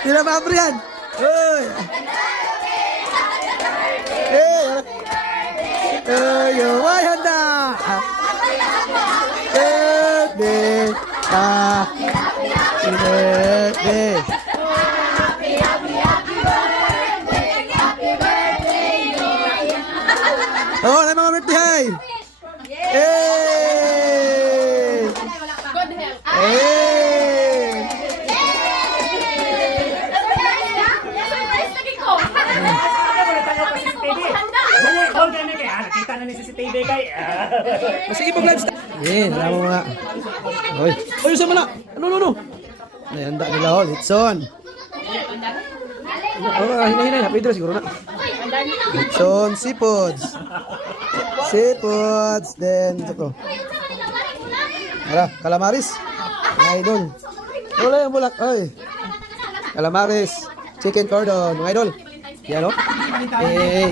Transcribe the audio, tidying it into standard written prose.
Tira pa bro yan. Uy. Ay, handa. Birthday. Birthday. Oh, may mga birthday. Hey! Good health. Hey! Surprise lagi ko. Nakita na ni CCTV kay. Sige po, vlogs. Yan, alam mo mga. Oy, oy, saan mo na? Ano? Ay, handa nila, oh, Litson. Oh, hinay, Pedro, siguro na. Litson, seafoods. Seafoods, then, ito ko. Ara, calamaris. Mga idol. Wala yung bulak, oy. Calamaris. Chicken cordon, mga idol. Yan, oh. Hey.